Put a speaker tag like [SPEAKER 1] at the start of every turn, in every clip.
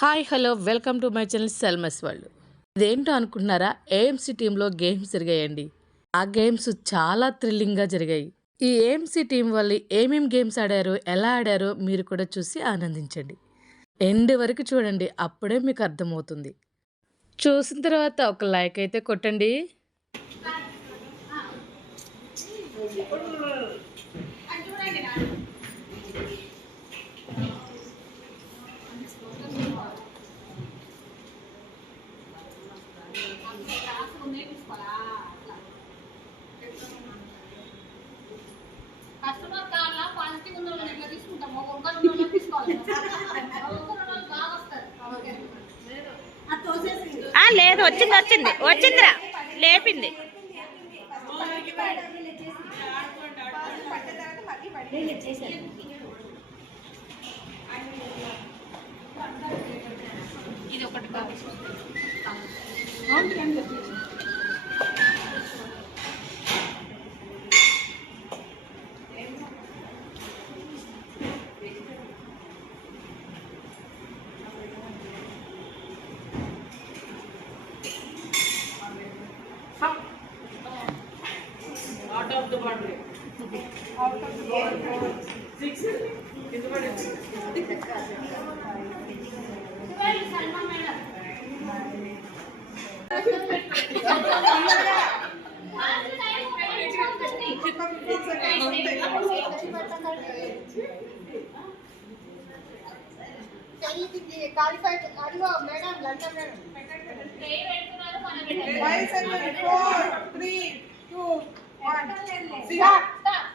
[SPEAKER 1] Hi hello welcome to my channel Salma's world. ఇదేంటో అనుకుంటున్నారా? AMC టీంలో గేమ్స్ జరిగాయండి. ఆ గేమ్స్ చాలా థ్రిల్లింగ్గా జరిగాయి. ఈ ఏఎంసీ టీం వాళ్ళు ఏమేం గేమ్స్ ఆడారో ఎలా ఆడారో మీరు కూడా చూసి ఆనందించండి. ఎండ్ వరకు చూడండి అప్పుడే మీకు అర్థమవుతుంది. చూసిన తర్వాత ఒక లైక్ అయితే కొట్టండి.
[SPEAKER 2] లేదు వచ్చింది వచ్చింది వచ్చిందిరా. లేపింది.
[SPEAKER 3] ఇది ఒకటి
[SPEAKER 4] క్వాలిఫైడ్ అదిగో madam London madam
[SPEAKER 5] Five seconds, four, three, two, one.
[SPEAKER 3] లెక్క పెట్టి
[SPEAKER 4] టూ ఫోర్ సిక్స్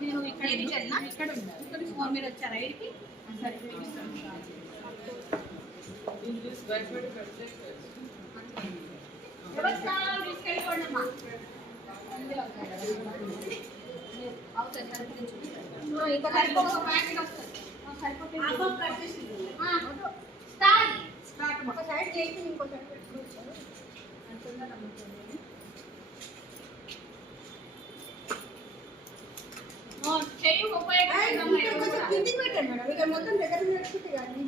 [SPEAKER 3] నేను ఇక్కడ ఇచ్చాను ఇక్కడ ఇక్కడ మీరు వచ్చారా ఇక్కడికి సరే తీసుకెళ్ళిపోండి అమ్మా. స్టార్ట్.
[SPEAKER 4] ఒక సైడ్ చేసి ఇంకో సైడ్ మొత్తం దగ్గర పెట్టుకుంటే కానీ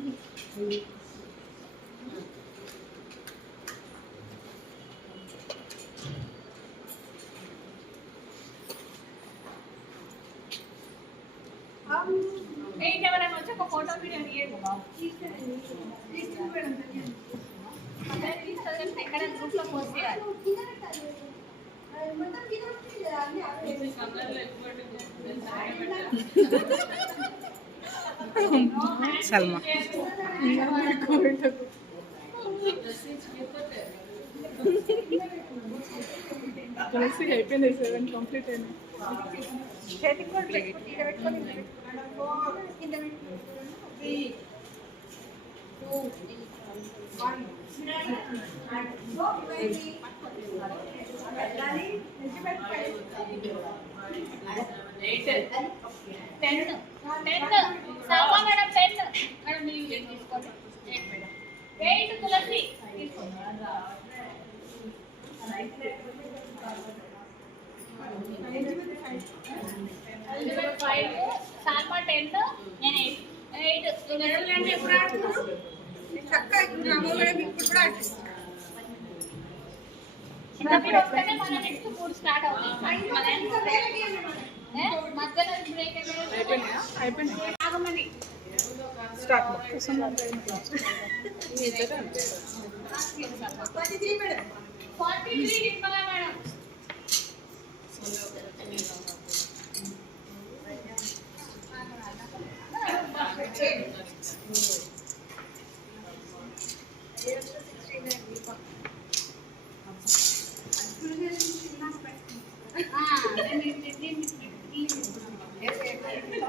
[SPEAKER 3] ఎయిట్ ఎవరైనా వచ్చి ఒక ఫోటో వీడియో తీయండి అదే తీసుకెళ్ళి ఎక్కడ గ్రూప్ లో పోస్ట్ చేయాలి
[SPEAKER 4] కింద పెట్టాలి మొత్తం కింద పెట్టండి కదా అన్ని అవే
[SPEAKER 2] సల్మా
[SPEAKER 5] కలిసి అయిపోయింది సెవెన్ కంప్లీట్ అయినాయి
[SPEAKER 4] చేతికి కూడా పెట్టుకోండి ఇక్కడ పెట్టుకొని ఇక్కడ పెట్టుకోండి. ఫోర్ కింద పెట్టుకోండి three two one
[SPEAKER 3] ten ten Salma madam ten madam మీరు తీసుకోండి ఎయిట్ తులసి ఫైవ్ టెన్ నేను ఎయిట్ ఎయిట్ ఎప్పుడు
[SPEAKER 4] ఇప్పుడు అమ్మ మేడం ఇప్పుడు కూడా
[SPEAKER 3] వస్తేనే మన నెక్స్ట్ మూడు స్టార్ట్ అవుతుంది
[SPEAKER 4] twenty three madam
[SPEAKER 3] forty three Nirmala madam ఆ, నేను ఇది- ఇది- ఇది- ఇది-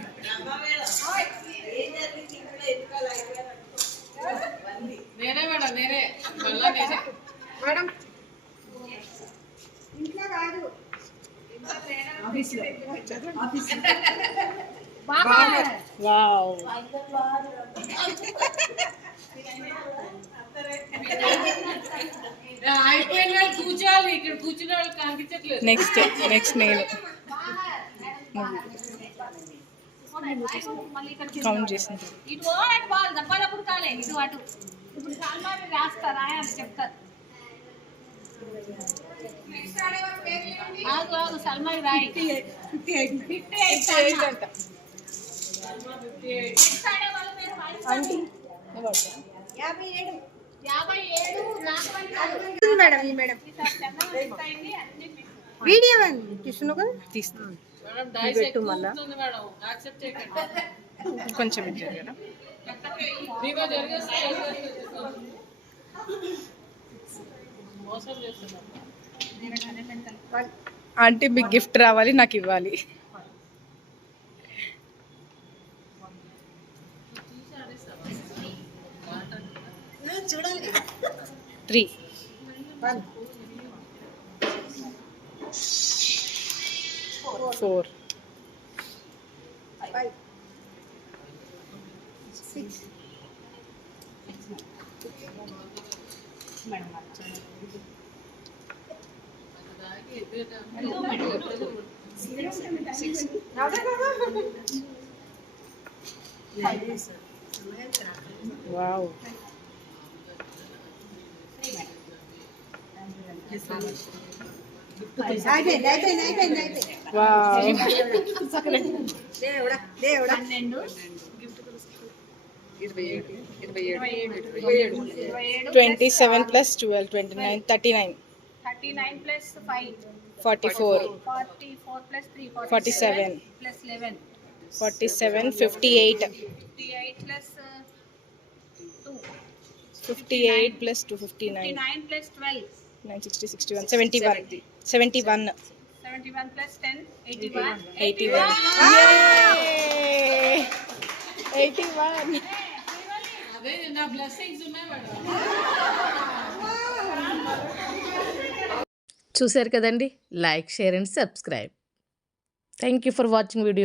[SPEAKER 3] మేడం.
[SPEAKER 5] ఇంట్లో కాదు.
[SPEAKER 2] వావ్.
[SPEAKER 6] కూర్చోవాలి ఇక్కడ కూర్చునే వాళ్ళు కనిపించట్లేదు.
[SPEAKER 2] నెక్స్ట్ నెక్స్ట్ నేను కౌంట్ చేసిన.
[SPEAKER 3] ఇటు ఓ అటు బాల్ దప్పలప్పుడు కాలే ఇటు అటు. రాస్తారా అని చెప్తారు. ఆగు ఆగు సల్మాన్ రాయి. Fifty eight.
[SPEAKER 5] యాభై ఏడు.
[SPEAKER 3] యాభై ఏడు నాగమణి కాదు.
[SPEAKER 5] మేడం ఈ మేడం. వీడియో తీస్తున్నావు కదా?
[SPEAKER 2] కొంచెం ఇచ్చారు కదా
[SPEAKER 6] మీకు జరిగేస్తే మోసం చేస్తున్నారు
[SPEAKER 2] అంటే మీకు గిఫ్ట్ రావాలి నాకు ఇవ్వాలి three four
[SPEAKER 5] five six
[SPEAKER 2] wow.
[SPEAKER 5] అయిపోయింది అయిపోయింది అయిపోయింది అయిపోయింది
[SPEAKER 2] వావ్
[SPEAKER 5] దేవుడా దేవుడా
[SPEAKER 2] twenty seven plus twelve twenty nine thirty nine
[SPEAKER 3] thirty nine plus five
[SPEAKER 2] forty four
[SPEAKER 3] forty four plus three
[SPEAKER 2] 47.
[SPEAKER 3] Plus eleven
[SPEAKER 2] forty seven fifty eight
[SPEAKER 3] fifty eight plus two
[SPEAKER 2] fifty eight plus two fifty
[SPEAKER 3] fifty
[SPEAKER 2] nine
[SPEAKER 3] nine plus twelve
[SPEAKER 2] nine sixty sixty one seventy one seventy one
[SPEAKER 3] seventy one plus ten eighty one
[SPEAKER 2] eighty one eighty one
[SPEAKER 6] అదే నా blessings ఉన్నాయి madam
[SPEAKER 1] చూశారు కదండి? Like share and subscribe thank you for watching video